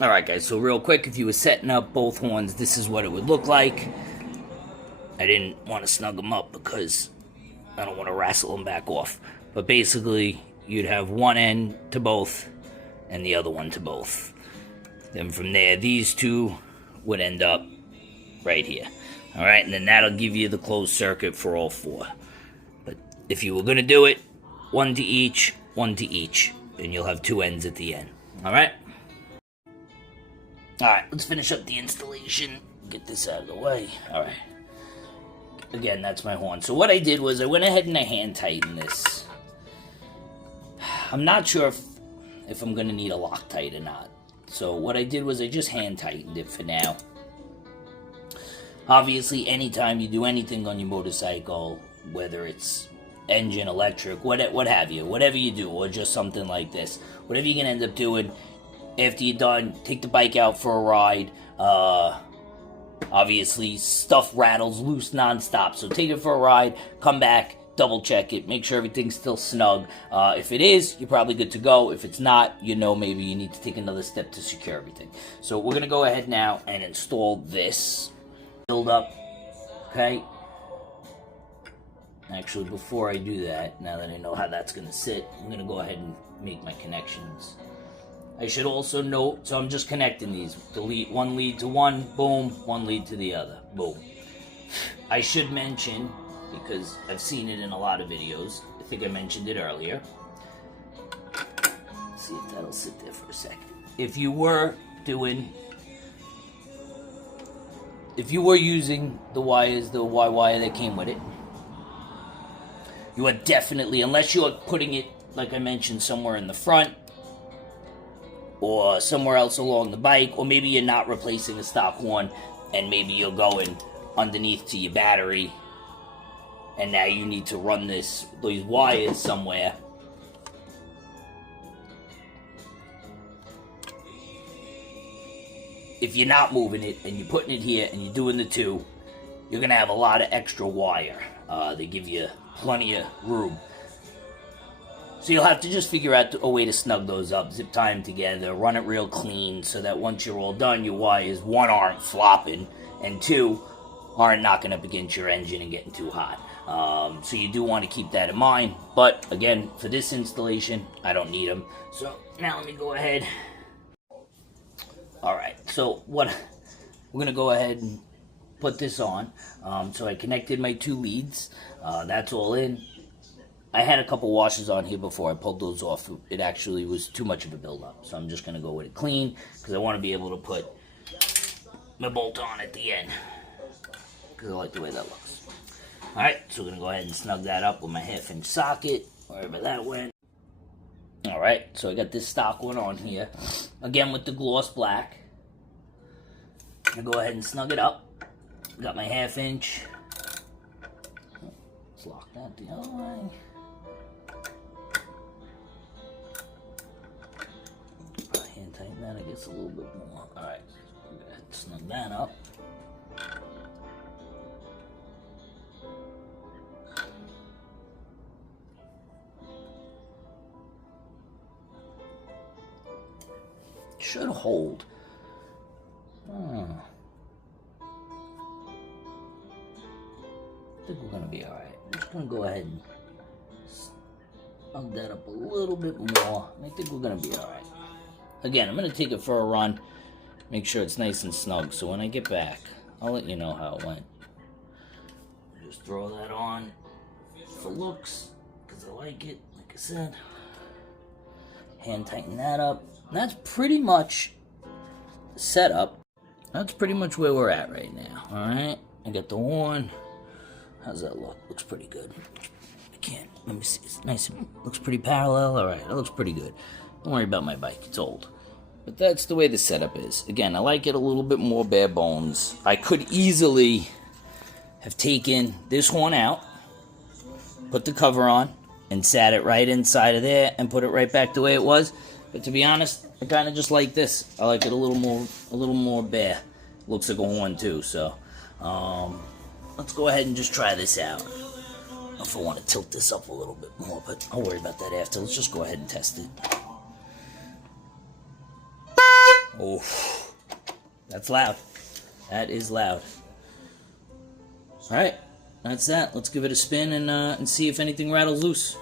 Alright guys, so real quick, if you were setting up both horns, this is what it would look like. I didn't want to snug them up because I don't want to wrestle them back off. But basically, you'd have one end to both and the other one to both. Then from there, these two would end up right here. Alright, and then that'll give you the closed circuit for all four. But if you were going to do it, one to each, and you'll have two ends at the end. Alright? Alright, let's finish up the installation. Get this out of the way. Alright. Again, that's my horn. So what I did was I went ahead and I hand tightened this. I'm not sure if I'm going to need a Loctite or not. So what I did was I just hand tightened it for now. Obviously, anytime you do anything on your motorcycle, whether it's engine, electric, what have you, whatever you do, or just something like this, whatever you're going to end up doing, after you're done, take the bike out for a ride. Obviously, stuff rattles loose non-stop, so take it for a ride, come back, double check it, make sure everything's still snug. If it is, you're probably good to go. If it's not, you know maybe you need to take another step to secure everything. So we're going to go ahead now and install this. Build up, okay? Actually, before I do that, now that I know how that's going to sit, I'm going to go ahead and make my connections. I should also note, so I'm just connecting these. Delete one lead to one, boom, one lead to the other, boom. I should mention, because I've seen it in a lot of videos, I think I mentioned it earlier. Let's see if that'll sit there for a second. If you were using the wires, the Y wire that came with it, you are definitely, unless you are putting it, like I mentioned, somewhere in the front, or somewhere else along the bike, or maybe you're not replacing the stock horn, and maybe you're going underneath to your battery, and now you need to run these wires somewhere. If you're not moving it, and you're putting it here, and you're doing the two, you're going to have a lot of extra wire. They give you plenty of room. So you'll have to just figure out a way to snug those up, zip tie them together, run it real clean, so that once you're all done, your wires, one, aren't flopping, and two, aren't knocking up against your engine and getting too hot. So you do want to keep that in mind. But again, for this installation, I don't need them. So now let me go ahead. Alright, so we're going to go ahead and put this on. So I connected my two leads. That's all in. I had a couple washes on here before I pulled those off. It actually was too much of a buildup. So I'm just going to go with it clean, because I want to be able to put my bolt on at the end, because I like the way that looks. Alright, so we're going to go ahead and snug that up with my 1/2-inch socket, wherever that went. Alright, so I got this stock one on here. Again with the gloss black. I'm going to go ahead and snug it up. Got my 1/2-inch. Let's lock that the other way. Hand tighten that, I guess, a little bit more. Alright, I'm going to go ahead and snug that up. Should hold. I think we're going to be alright. I'm just going to go ahead and snug that up a little bit more. I think we're going to be alright. Again, I'm going to take it for a run. Make sure it's nice and snug. So when I get back, I'll let you know how it went. Just throw that on for looks, because I like it. Like I said. Hand tighten that up. That's pretty much set up. That's pretty much where we're at right now. Alright, I got the horn. How's that look? Looks pretty good. I can't, let me see. It's nice and looks pretty parallel. Alright, that looks pretty good. Don't worry about my bike, it's old. But that's the way the setup is. Again, I like it a little bit more bare bones. I could easily have taken this horn out, put the cover on, and sat it right inside of there and put it right back the way it was. But to be honest, I kind of just like this. I like it a little more bare. Looks like a horn too. So let's go ahead and just try this out. I don't know if I want to tilt this up a little bit more, but I'll worry about that after. Let's just go ahead and test it. Oh, that's loud. That is loud. All right, that's that. Let's give it a spin and see if anything rattles loose.